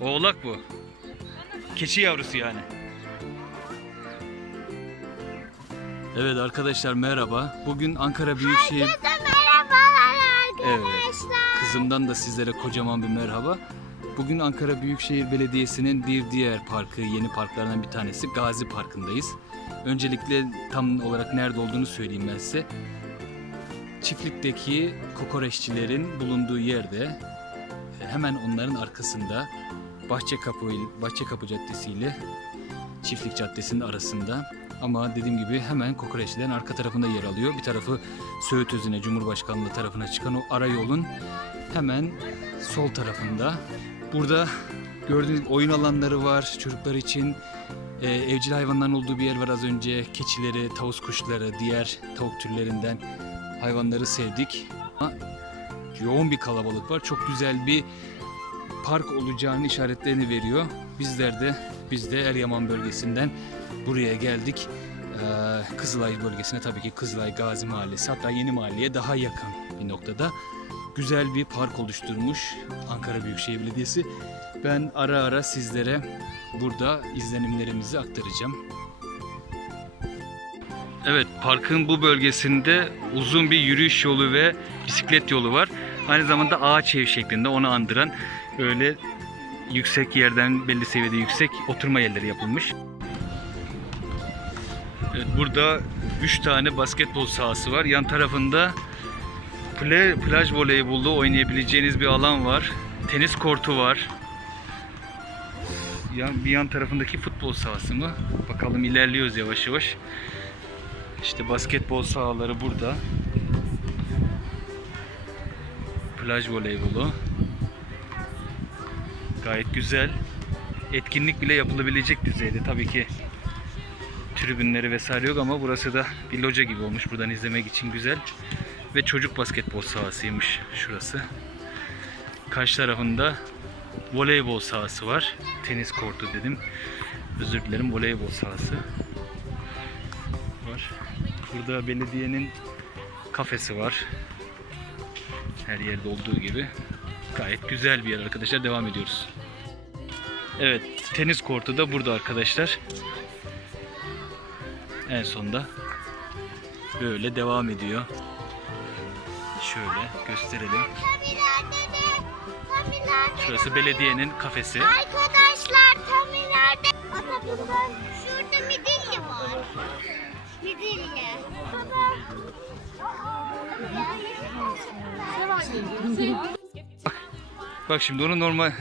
Oğlak bu. Keçi yavrusu yani. Evet arkadaşlar merhaba. Bugün Ankara Büyükşehir Herkese merhabalar Evet. arkadaşlar. kızımdan da sizlere kocaman bir merhaba. Bugün Ankara Büyükşehir Belediyesi'nin bir diğer parkı, yeni parklarından bir tanesi Gazi Parkı'ndayız. Öncelikle tam olarak nerede olduğunu söyleyeyim ben size. Çiftlikteki kokoreççilerin bulunduğu yerde hemen onların arkasında Bahçekapı Bahçekapı Caddesi ile Çiftlik Caddesi'nin arasında ama dediğim gibi hemen kokoreççilerin arka tarafında yer alıyor. Bir tarafı Söğüt Özü'ne, Cumhurbaşkanlığı tarafına çıkan o ara yolun hemen sol tarafında. Burada gördüğünüz oyun alanları var çocuklar için. Ee, evcil hayvanların olduğu bir yer var az önce. Keçileri, tavus kuşları, diğer tavuk türlerinden hayvanları sevdik. Ama yoğun bir kalabalık var. Çok güzel bir park olacağını işaretlerini veriyor. Bizler de biz de Eryaman bölgesinden buraya geldik. Ee, Kızılay bölgesine tabii ki Kızılay Gazi Mahallesi hatta Yeni Mahalle'ye daha yakın bir noktada güzel bir park oluşturmuş Ankara Büyükşehir Belediyesi. Ben ara ara sizlere burada izlenimlerimizi aktaracağım. Evet, parkın bu bölgesinde uzun bir yürüyüş yolu ve bisiklet yolu var. Aynı zamanda ağaç ev şeklinde onu andıran böyle yüksek yerden belli seviyede yüksek oturma yerleri yapılmış. Evet, burada 3 tane basketbol sahası var. Yan tarafında pla- plaj voleybolu oynayabileceğiniz bir alan var. Tenis kortu var. Yan, bir yan tarafındaki futbol sahası mı? Bakalım ilerliyoruz yavaş yavaş. İşte basketbol sahaları burada. Plaj voleybolu. Gayet güzel. Etkinlik bile yapılabilecek düzeyde. Tabii ki tribünleri vesaire yok ama burası da bir loca gibi olmuş. Buradan izlemek için güzel. Ve çocuk basketbol sahasıymış şurası. Karşı tarafında voleybol sahası var. Tenis kortu dedim. Özür dilerim voleybol sahası var. Burada belediyenin kafesi var. Her yerde olduğu gibi. Gayet güzel bir yer arkadaşlar. Devam ediyoruz. Evet, tenis kortu da burada arkadaşlar. En sonda böyle devam ediyor. Şöyle gösterelim. Şurası belediyenin kafesi. Arkadaşlar tam ileride. Şurada midilli Bak, bak şimdi onu normal...